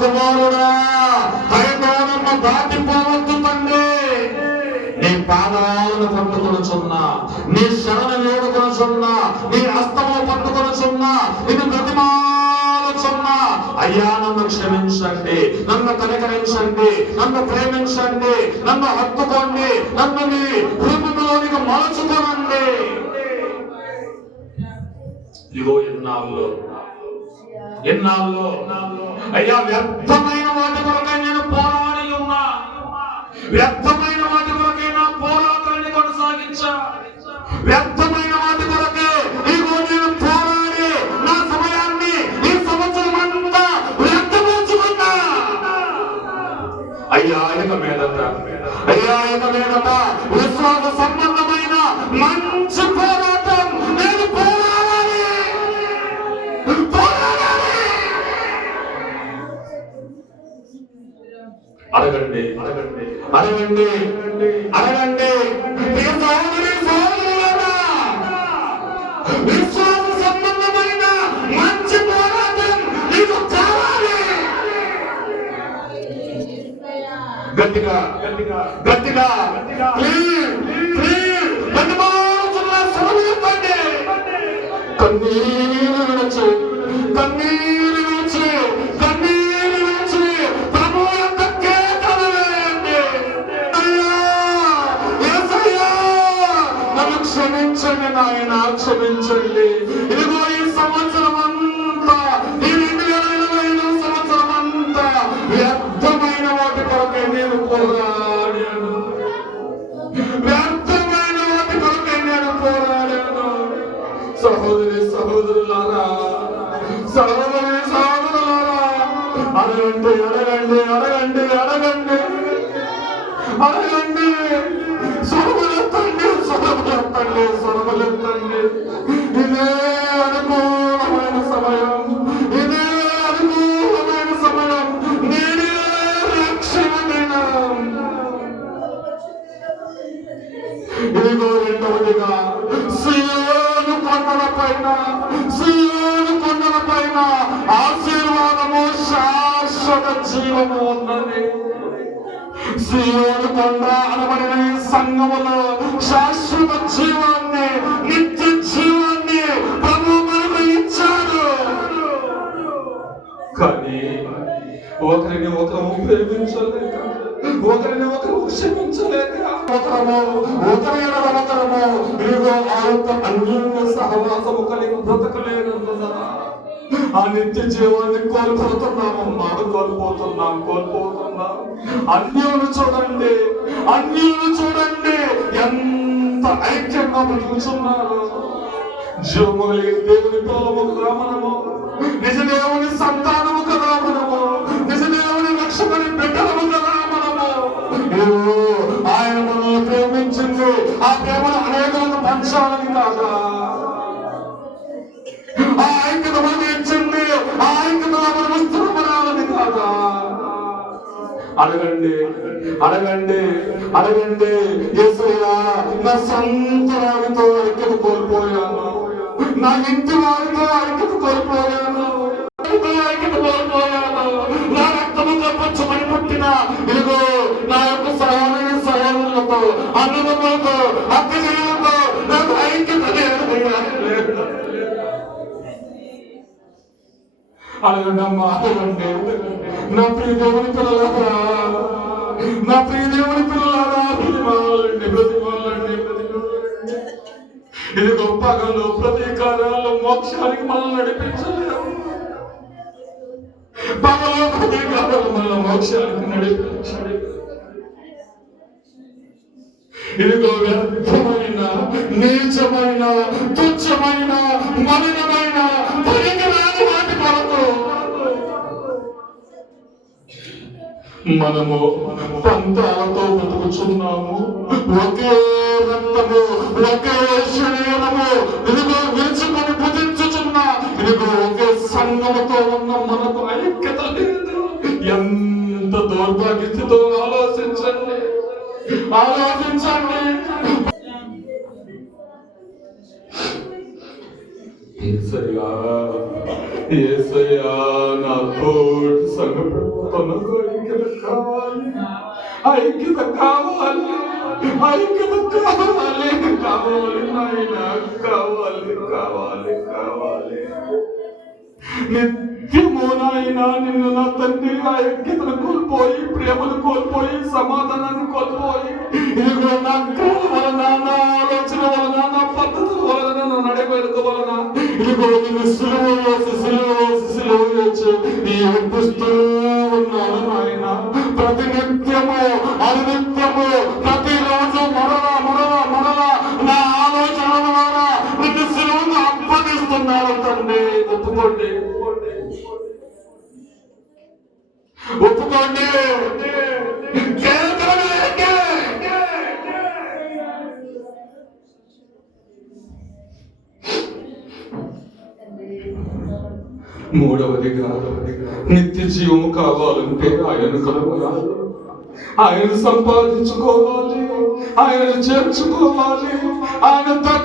కుమారుడా దయతోనమ్మ దాటిపోవద్దు తండ్రి. నీ పాదాలను పట్టుకొనుచున్నా నీ శరణు వేడుకొనుచున్నా నీ హస్తము పట్టుకొనుచున్నా నిన్ను ప్రతిమాలుచున్నా అయ్యా నన్ను క్షమించండి నన్ను కనికరించండి నన్ను ప్రేమించండి నన్ను హత్తుకోండి నన్ను మీ భూమిలోనికి మలుచుకోనండి. ఇదిగో ఎన్నాళ్ళు ఎన్నాళ్ళు అయ్యా వ్యర్థమైన మాట అడగండి అడగండి అడగండి అడగండి ప్రియ సహోదరి సహోదరులారా, విశ్వాస సంబంధమైన మంచి పోరాటం నీకు కావాలి. గట్టిగా గట్టిగా. గట్టిగా. కన్నీరు విడచి కన్నీరు క్షమించండి ఇదిగో ఈ సంవత్సరం అంతా ఈ రెండు వేల ఇరవై ఐదవ సంవత్సరం అంతా వ్యర్థమైన వాటి కొరకే నేను పోరాడాను వ్యర్థమైన వాటి కొరకే నేను పోరాడాను సహోదరి సహోదరులారా సహోదరి సహోదరులారా అడగండి అడగండి అడగండి అడగండి అడగండి సొరబలెత్తండి సొరబలెత్తండి సొరబలెత్తండి శాశ్వత జీవము ఉన్నది. సియోను కొండ అనబడిన సంఘములో శాశ్వత జీవాన్ని నిత్య జీవాన్ని ప్రభు మనకు ఇచ్చాడు. కానీ ఒకరిని ఒకరు ప్రేమించలేక ఒకరిని ఒకరు క్షమించలేక. ఒకరము ఒకరి ఎడల ఒకరము ఇదిగో ఆ యొక్క అన్యోన్య సహవాసము కలిగి బ్రతకలేనందున ఆ నిత్య జీవాన్ని కోల్పోతున్నాము మాట కోల్పోతున్నాం కోల్పోతున్నాం. అన్యులు చూడండి అన్యులు చూడండి. ఎంత ఐక్యంగా బతుకుతున్నారు జీవము కలిగిన దేవుని పిల్లము కదా నిజ దేవుని సంత అడగండి అడగండి అడగండి. యేసయ్యా నా సొంత వారితో ఐక్యత కోల్పోయాను. నా ఇంటి వారితో ఐక్యత కోల్పోయాను. ఐక్యత కోల్పోయాను. నా రక్తముతో కప్పచ్చమని పుట్టిన. ఇదిగో నా యొక్క సహోదరి సహోదరులతో అన్నదమ్ములతో అక్క చెల్లెలతో నాకు ఐక్యత లేదు అడగండి అమ్మా అడగండి. నా ప్రియ దేవుని పిల్లలారా నా ప్రియ దేవుని పిల్లలారా ప్రతిమాలండి ప్రతిమాలండి ప్రతిమాలండి. ఇది గొప్ప పగలు ప్రతీకారాలు మోక్షానికి మనల్ని నడిపించలేము. పగలు ప్రతీకారాలు మనల్ని మోక్షానికి నడిపించలేవు ఇదిగో వ్యర్థమైన నీచమైన తుచ్చమైన మలినమైన మనము పంతాలతో బతుకుచున్నాము. ఒకే రక్తము ఒకే శరీరము ఇదిగో విరుచుకొని భుజించుచున్నా ఇదిగో ఒకే సంఘముతో ఉన్న మనకు ఐక్యత లేదు. ఎంత దౌర్భాగ్యతతో ఆలోచించండి. ఆలోచించండి. సరిగా ఏసయ్యా నా తోటి సంగపడుతున్నకు ఐక్యత కావాలి. ఐక్యత కావాలి. ఐక్యత కావాలి. కావాలి నాయన కావాలి కావాలి కావాలి. నిత్యము నాయన నిన్ను నా తండ్రి ఐక్యతను కోల్పోయి ప్రేమను కోల్పోయి సమాధానాన్ని కోల్పోయి. ఇదిగో నా క్రియల చూపిస్తూ అనిపిస్తూ ఉన్నాను నాయన ప్రతి నిత్యము అనునిత్యము ప్రతిరోజు మరలా మరలా మరలా నా ఆలోచన ద్వారా నిన్ను సిలువకు అప్పగిస్తున్నాను తండ్రి. ఒప్పుకోండి. ఒప్పుకోండి. మూడవదిగా నిత్య జీవము కావాలంటే ఆయన కలవాలి. ఆయన సంపాదించుకోవాలి. ఆయన చేర్చుకోవాలి. ఆయన